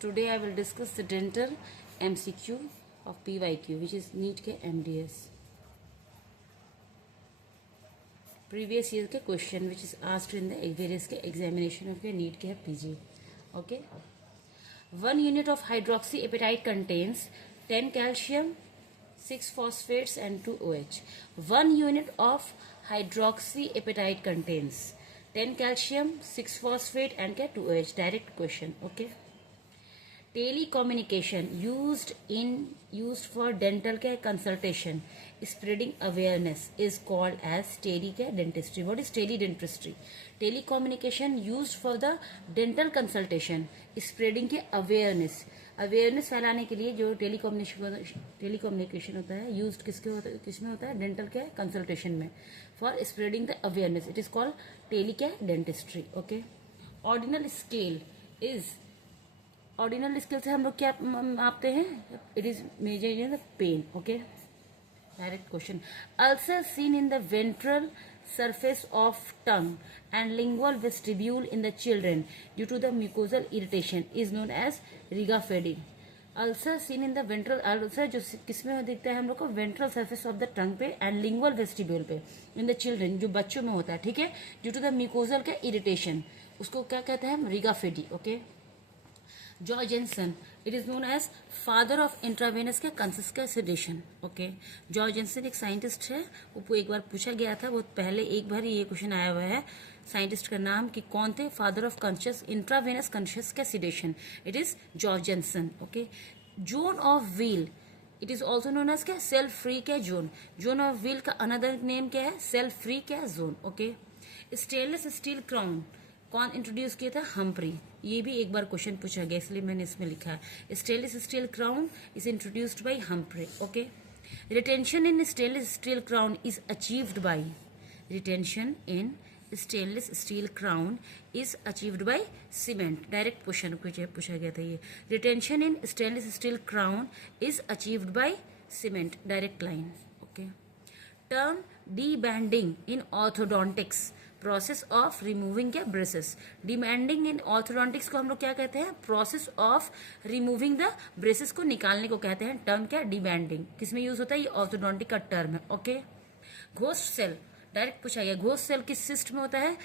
Today I will discuss the dental MCQ of PYQ, which is NEET के MDS. Previous year के question which is asked in the various के examination of के NEET के PG. Okay. 1 unit of hydroxyapatite contains 10 calcium, 6 phosphates and 2 OH. 1 unit of hydroxyapatite contains 10 calcium, 6 phosphate and 2 OH. Direct question. Okay. Telecommunication used for dental care consultation, spreading awareness is called as telecare dentistry. What is teledentistry? Telecommunication used for the dental consultation, spreading के awareness फैलाने के लिए जो telecommunication होता है used किसमें होता है डेंटल के कंसल्टेशन में for spreading the awareness. It is called telecare dentistry. Okay. Ordinal scale से हम लोग क्या मापते हैं? It is measure in the pain. Okay. Direct question. Ulcer seen in the ventral surface of tongue and lingual vestibule in the children due to the mucosal irritation is known as rigafedin. Ulcer seen in the ventral, ulcer जो किसमें दिखता है हम लोग को? Ventral surface of the tongue पे and lingual vestibule पे in the children, जो बच्चों में होता है. ठीक है. ड्यू टू द म्यूकोजल का इरिटेशन, उसको क्या कहते हैं हम? रिगाफेडी. Okay. George Jensen, it is known as father of intravenous के कंसिस का सेडेशन. ओके. जॉर्ज जेनसन एक साइंटिस्ट है, वो एक बार पूछा गया था, वो पहले एक बार ये क्वेश्चन आया हुआ है साइंटिस्ट का नाम कि कौन थे father of conscious intravenous conscious का sedation. It is George Jensen. Okay. Zone of wheel, it is also known as क्या? सेल्फ फ्री क्या जोन. जोन ऑफ व्हील का अनदर नेम क्या है? सेल्फ फ्री क्या zone. Okay. Stainless steel crown कौन introduce किया था? हम्प्री. ये भी एक बार क्वेश्चन पूछा गया इसलिए मैंने इसमें लिखा है. Stainless steel crown is introduced by Humphrey. Okay. Retention in stainless steel crown is achieved by, retention in stainless steel crown is achieved by cement. Direct question पूछा गया था ये. Retention in stainless steel crown is achieved by cement. Direct line. Okay. Term debanding in orthodontics, process of removing के braces. Demanding in orthodontics को हम लोग क्या कहते हैं? Process of removing the braces को निकालने को कहते हैं. टर्म क्या? डिमैंडिंग. किसमें यूज होता है? ये ऑर्थोडोंटिक का टर्म है. ओके. घोस्ट सेल, डायरेक्ट पूछा गया. घोस्ट सेल किस सिस्ट में होता है?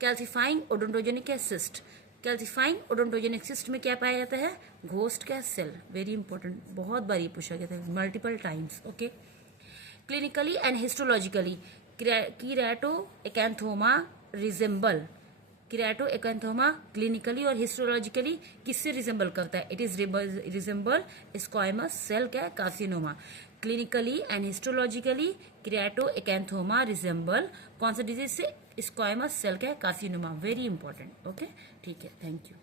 कैल्सिफाइंग ओडोंटोजेनिक सिस्ट. कैल्सिफाइंग ओडोंटोजेनिक सिस्ट में क्या पाया जाता है? घोस्ट का सेल. वेरी इंपॉर्टेंट, बहुत बार ये पूछा गया था, multiple times. Okay. Clinically and histologically keratoacanthoma resemble, keratoacanthoma clinically और हिस्टोलॉजिकली किससे रिजेंबल करता है? It is resemble squamous cell क्या? Carcinoma. Clinically and histologically keratoacanthoma resemble कौन सा डिजीज से? स्क्वायमस सेल क्या? कार्सिनोमा. Very important. ओके. ठीक है. Thank you.